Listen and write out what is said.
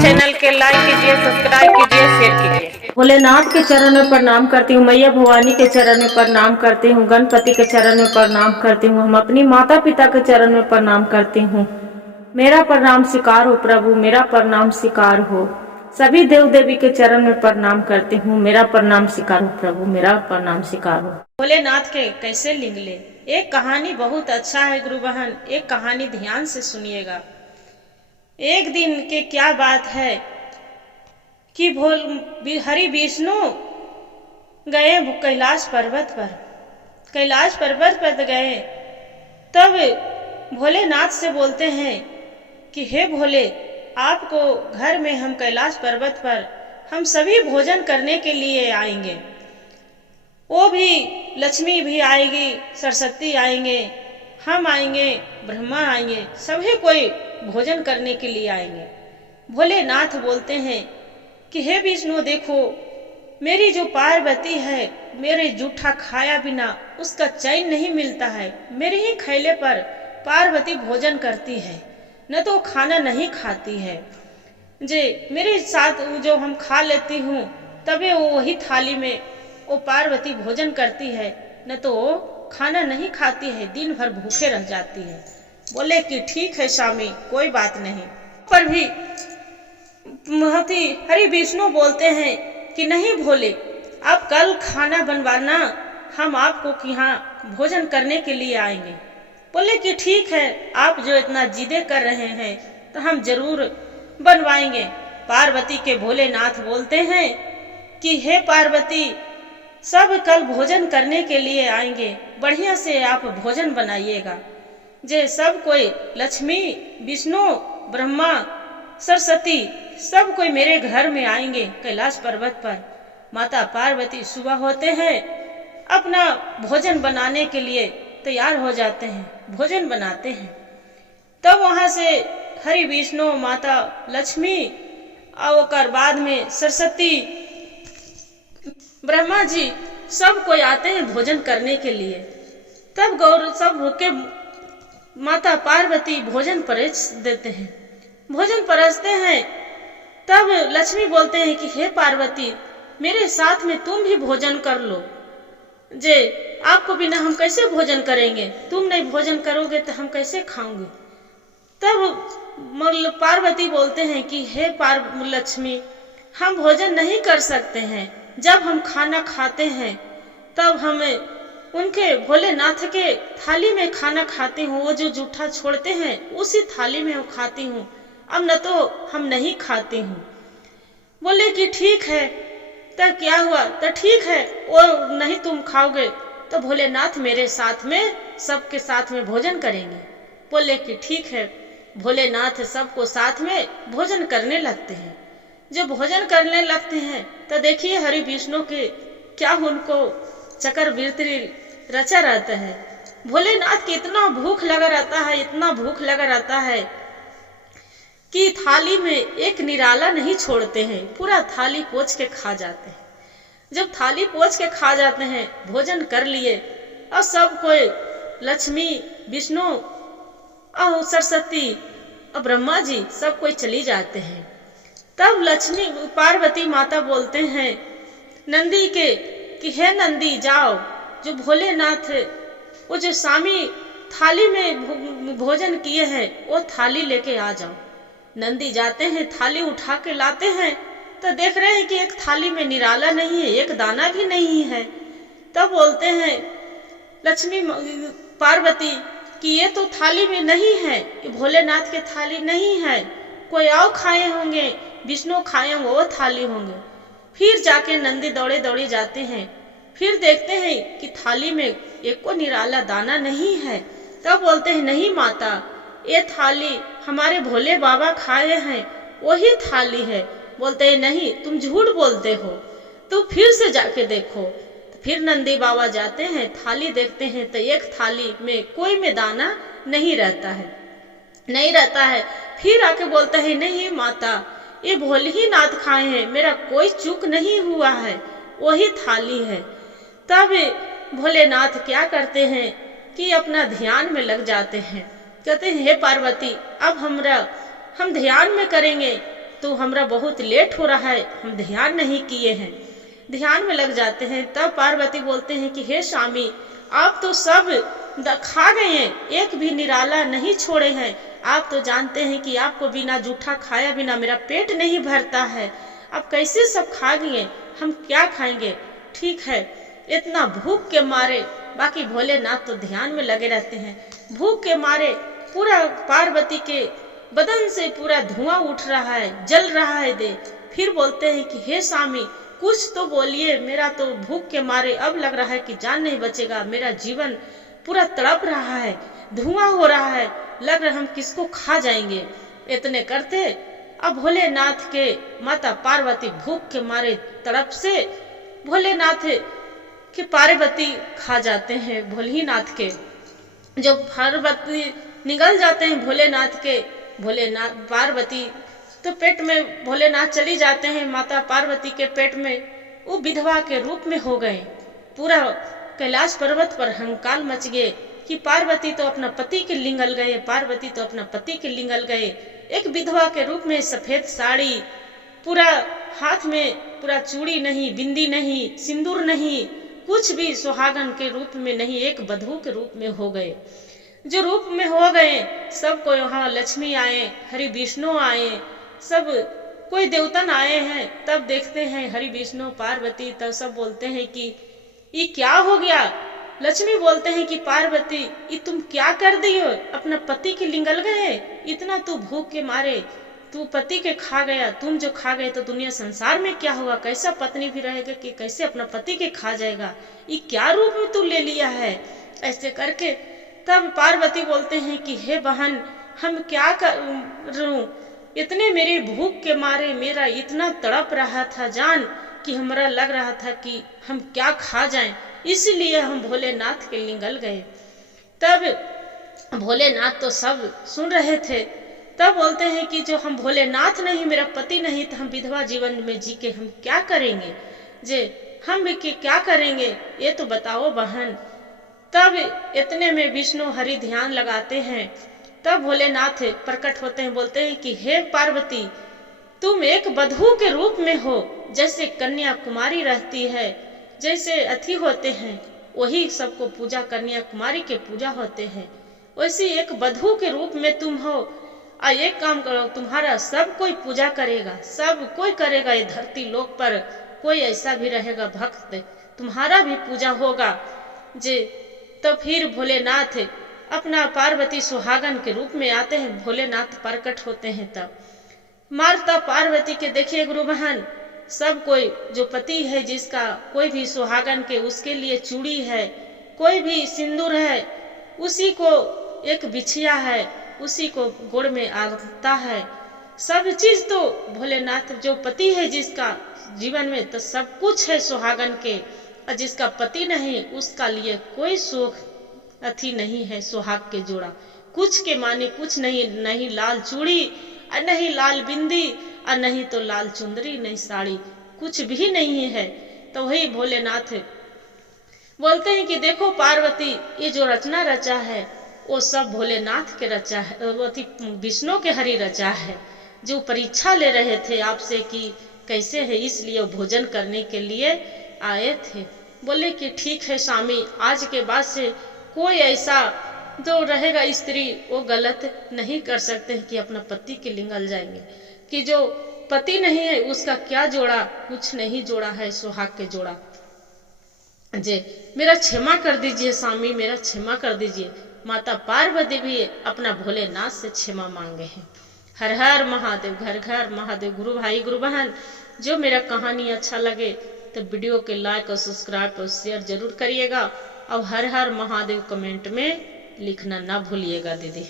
Channel के like कीजिए, subscribe कीजिए, शेयर कीजिए। भोलेनाथ के चरण में प्रणाम करती हूँ, मैया भवानी के चरण में प्रणाम करती हूँ, गणपति के चरण में प्रणाम करती हूँ, हम अपनी माता पिता के चरण में प्रणाम करती हूँ। मेरा प्रणाम स्वीकार हो प्रभु, मेरा प्रणाम स्वीकार हो। सभी देव देवी के चरण में प्रणाम करती हूँ, मेरा प्रणाम स्वीकार हो प्रभु, मेरा प्रणाम स्वीकार हो। भोलेनाथ के कैसे लिंग ले। एक कहानी बहुत अच्छा है गुरु बहन, एक कहानी ध्यान से सुनिएगा। एक दिन के क्या बात है कि हरि विष्णु गए कैलाश पर्वत पर। कैलाश पर्वत पर गए तब भोलेनाथ से बोलते हैं कि हे भोले, आपको घर में हम कैलाश पर्वत पर हम सभी भोजन करने के लिए आएंगे। वो भी लक्ष्मी भी आएगी, सरस्वती आएंगे, हम आएंगे, ब्रह्मा आएंगे, सभी कोई भोजन करने के लिए आएंगे। भोलेनाथ बोलते हैं कि हे विष्णु देखो, मेरी जो पार्वती है, मेरे जूठा खाया बिना उसका चैन नहीं मिलता है। मेरे ही खैले पर पार्वती भोजन करती है, न तो खाना नहीं खाती है। जे मेरे साथ जो हम खा लेती हूँ तबे वो वही थाली में वो पार्वती भोजन करती है, न तो वो खाना नहीं खाती है, दिन भर भूखे रह जाती है। बोले कि ठीक है स्वामी, कोई बात नहीं। पर भी महती हरि विष्णु बोलते हैं कि नहीं भोले, आप कल खाना बनवाना, हम आपको यहाँ भोजन करने के लिए आएंगे। बोले कि ठीक है, आप जो इतना जिदे कर रहे हैं तो हम जरूर बनवाएंगे। पार्वती के भोलेनाथ बोलते हैं कि हे पार्वती, सब कल भोजन करने के लिए आएंगे, बढ़िया से आप भोजन बनाइएगा। जे सब कोई लक्ष्मी, विष्णु, ब्रह्मा, सरस्वती सब कोई मेरे घर में आएंगे कैलाश पर्वत पर। माता पार्वती सुबह होते हैं अपना भोजन बनाने के लिए तैयार हो जाते हैं, भोजन बनाते हैं। तब वहां से हरि विष्णु, माता लक्ष्मी और बाद में सरस्वती, ब्रह्मा जी सब कोई आते हैं भोजन करने के लिए। तब गौर सब के माता पार्वती भोजन परोस देते हैं, भोजन परोसते हैं। तब लक्ष्मी बोलते हैं कि हे पार्वती, मेरे साथ में तुम भी भोजन कर लो। जे आपको बिना हम कैसे भोजन करेंगे, तुम नहीं भोजन करोगे तो हम कैसे खाओगे। तब पार्वती बोलते हैं कि हे लक्ष्मी, हम भोजन नहीं कर सकते हैं। जब हम खाना खाते हैं तब हमें उनके भोलेनाथ के थाली में खाना खाती हूँ, वो जो जूठा छोड़ते हैं उसी थाली में वो खाती हूँ, अब न तो हम नहीं खाती हूँ। बोले कि ठीक है, तो क्या हुआ, तो ठीक है, वो नहीं तुम खाओगे तो भोलेनाथ मेरे साथ में सबके साथ में भोजन करेंगे। बोले कि ठीक है। भोलेनाथ सबको साथ में भोजन करने लगते हैं। जब भोजन करने लगते हैं तो देखिए हरि विष्णु के क्या उनको चक्रवृत्ति रचा रहता है। भोलेनाथ की इतना भूख लगा रहता है, इतना भूख लगा रहता है कि थाली में एक निराला नहीं छोड़ते हैं, पूरा थाली पोंछ के खा जाते हैं। जब थाली पोंछ के खा जाते हैं, भोजन कर लिए और सब कोई लक्ष्मी, विष्णु और सरस्वती और ब्रह्मा जी सब कोई चली जाते हैं। तब लक्ष्मी पार्वती माता बोलते हैं नंदी के कि हे नंदी, जाओ, जो भोलेनाथ वो जो स्वामी थाली में भोजन किए हैं वो थाली लेके आ जाओ। नंदी जाते हैं, थाली उठा के लाते हैं तो देख रहे हैं कि एक थाली में निराला नहीं है, एक दाना भी नहीं है। तब बोलते हैं लक्ष्मी पार्वती कि ये तो थाली में नहीं है, ये भोलेनाथ के थाली नहीं है, कोई और खाए होंगे, विष्णु खाए होंगे, वो थाली होंगे। फिर जाके नंदी दौड़े दौड़े जाते हैं, फिर देखते हैं कि थाली में एक को निराला दाना नहीं है। तब बोलते हैं नहीं माता, ये थाली हमारे भोले बाबा खाए हैं, वही थाली है। बोलते हैं नहीं, तुम झूठ बोलते हो, तो फिर से जाके देखो। तो फिर नंदी बाबा जाते हैं, थाली देखते हैं तो एक थाली में कोई में दाना नहीं रहता है, नहीं रहता है। फिर आके बोलते हैं नहीं माता, ये भोले ही नाथ खाए हैं, मेरा कोई चूक नहीं हुआ है, वही थाली है। तब भोलेनाथ क्या करते हैं कि अपना ध्यान में लग जाते हैं। कहते हैं हे पार्वती अब हम ध्यान में करेंगे, तो हमरा बहुत लेट हो रहा है, हम ध्यान नहीं किए हैं। ध्यान में लग जाते हैं। तब पार्वती बोलते हैं कि हे स्वामी आप तो सब खा गए हैं, एक भी निराला नहीं छोड़े हैं। आप तो जानते हैं कि आपको बिना जूठा खाया बिना मेरा पेट नहीं भरता है। आप कैसे सब खा गए, हम क्या खाएंगे। ठीक है, इतना भूख के मारे, बाकी भोलेनाथ तो ध्यान में लगे रहते हैं। भूख के मारे पूरा पार्वती के बदन से पूरा धुआं उठ रहा है, जल रहा है दे। फिर बोलते हैं कि हे स्वामी कुछ तो बोलिए, मेरा तो भूख के मारे अब लग रहा है कि जान नहीं बचेगा, मेरा जीवन पूरा तड़प रहा है, धुआं हो रहा है, लग रहा है हम किसको खा जाएंगे। इतने करते अब भोलेनाथ के माता पार्वती भूख के मारे तड़प से भोलेनाथ के पार्वती खा जाते हैं। भोलेनाथ के जब पार्वती निगल जाते हैं भोलेनाथ पार्वती तो पेट में भोलेनाथ चली जाते हैं। माता पार्वती के पेट में वो विधवा के रूप में हो गए। पूरा कैलाश पर्वत पर हंकार मच गए कि पार्वती तो अपना पति के लिंगल गए, पार्वती तो अपना पति के लिंगल गए। एक विधवा के रूप में सफेद साड़ी, पूरा हाथ में पूरा चूड़ी नहीं, बिंदी नहीं, सिंदूर नहीं, कुछ भी सुहागन के रूप में नहीं, एक बधू के रूप में हो गए। जो रूप में हो गए सबको यहाँ लक्ष्मी आए, हरि विष्णु आए, सब कोई देवतन आए हैं। तब देखते हैं हरि विष्णु पार्वती, तब सब बोलते हैं कि ये क्या हो गया। लक्ष्मी बोलते हैं कि पार्वती ये तुम क्या कर दी हो, अपना पति के लिंगल गए, इतना तू भूख के मारे तू पति के खा गया, तुम जो खा गए तो दुनिया संसार में क्या होगा, कैसा पत्नी भी रहेगा कि कैसे अपना पति के खा जाएगा, ये क्या रूप में तू ले लिया है। ऐसे करके तब पार्वती बोलते हैं कि हे बहन हम क्या करूं, इतने मेरे भूख के मारे मेरा इतना तड़प रहा था जान कि हमरा लग रहा था कि हम क्या खा जाएं, इसलिए हम भोलेनाथ के लिंगल गए। तब भोलेनाथ तो सब सुन रहे थे। तब बोलते हैं कि जो हम भोलेनाथ नहीं, मेरा पति नहीं, तो हम विधवा जीवन में जी के हम क्या करेंगे, जे हम भी क्या करेंगे ये तो बताओ बहन। तब इतने में विष्णु हरि ध्यान लगाते हैं। तब भोलेनाथ प्रकट होते हैं, बोलते हैं कि हे पार्वती तुम एक बधू के रूप में हो, जैसे कन्या कुमारी रहती है, जैसे अथी होते हैं वही सबको पूजा कन्या कुमारी के पूजा होते हैं, वैसे एक बधू के रूप में तुम हो। एक काम करो, तुम्हारा सब कोई पूजा करेगा, सब कोई करेगा, ये धरती लोक पर कोई ऐसा भी रहेगा भक्त, तुम्हारा भी पूजा होगा जे। तो फिर भोलेनाथ अपना पार्वती सुहागन के रूप में आते हैं, भोलेनाथ प्रकट होते हैं। तब मारता पार्वती के देखिए गुरु बहन, सब कोई जो पति है जिसका कोई भी सुहागन के, उसके लिए चूड़ी है, कोई भी सिंदूर है, उसी को एक बिछिया है, उसी को गोड़ में आता है, सब चीज तो भोलेनाथ जो पति है जिसका जीवन में तो सब कुछ है सुहागन के, और जिसका पति नहीं उसका लिए कोई सुख अथी नहीं है। सुहाग के जोड़ा कुछ के माने कुछ नहीं, नहीं लाल चूड़ी और नहीं लाल बिंदी और नहीं तो लाल चुंदरी, नहीं साड़ी, कुछ भी नहीं है। तो वही भोलेनाथ बोलते हैं कि देखो पार्वती ये जो रचना रचा है वो सब भोलेनाथ के रचा है, वो विष्णु के हरि रचा है, जो परीक्षा ले रहे थे आपसे कि कैसे है, इसलिए भोजन करने के लिए आए थे। बोले कि ठीक है स्वामी, आज के बाद से कोई ऐसा जो रहेगा स्त्री वो गलत नहीं कर सकते कि अपना पति के लिंगल जाएंगे, कि जो पति नहीं है उसका क्या जोड़ा, कुछ नहीं जोड़ा है सुहाग के जोड़ा। जे मेरा क्षमा कर दीजिए स्वामी, मेरा क्षमा कर दीजिए। माता पार्वती भी अपना भोलेनाथ से क्षमा मांगे हैं। हर हर महादेव, घर घर महादेव। गुरु भाई गुरु बहन, जो मेरा कहानी अच्छा लगे तो वीडियो के लाइक और सब्सक्राइब और शेयर जरूर करिएगा, और हर हर महादेव कमेंट में लिखना ना भूलिएगा दीदी।